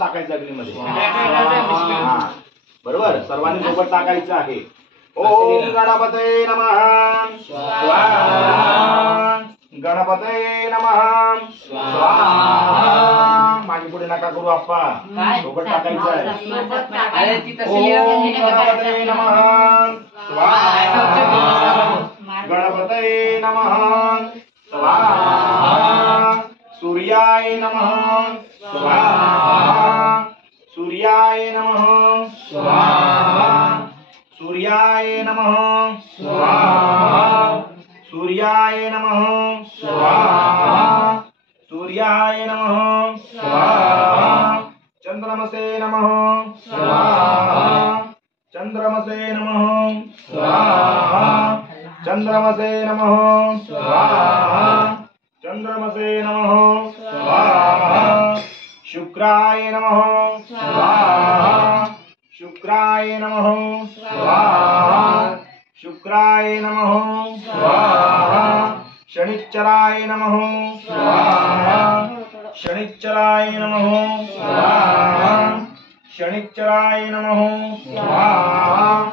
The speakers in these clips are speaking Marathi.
टाकायचं अग्नीमध्ये. बरोबर, सर्वांनी सोबत टाकायचं आहे. ओम गणपते नमः स्वाहा. गणपते नमः स्वाहा. माझी पुढे नका करू आप्पा, सोबत टाकायचं आहे. ओम गणपते नमः स्वाहा. गणपते नमः स्वाहा. सूर्याय नमः स्वाहा. सूर्याय नमः स्वाहा. सूर्याय नमः स्वाहा. सूर्याय नमः स्वाहा. सूर्याय नमः स्वाहा. चंद्रमसे नमः स्वाहा. चंद्रमसे नमः स्वाहा. चंद्रमसे नमः स्वाहा. चंद्रमसे नमः स्वाहा. शुक्राय नमः स्वाहा. शुक्राय नमः स्वाहा. शुक्राय नमः स्वाहा. शनिश्चराय नमः स्वाहा. शनिश्चराय नमः स्वाहा. शनिश्चराय नमः स्वाहा.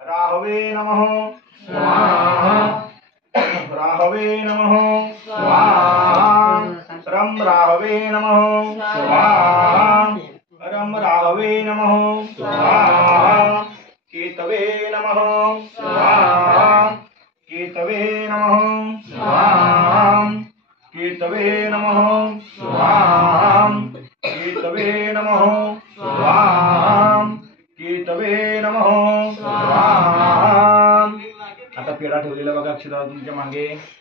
राहवे नमः स्वाहा. राहवे नमः स्वाहा. रम राहवे नमः स्वाहा. रम राहवे नमः स्वाहा. केतवे नमः स्वाहा. केतवे नमः स्वाहा. केतवे नमः स्वाहा. केतवे नमः स्वाहा. केतवे नमः स्वाहा. आता पेढा ठेवलेला बघा अक्षरा तुमच्या मागे.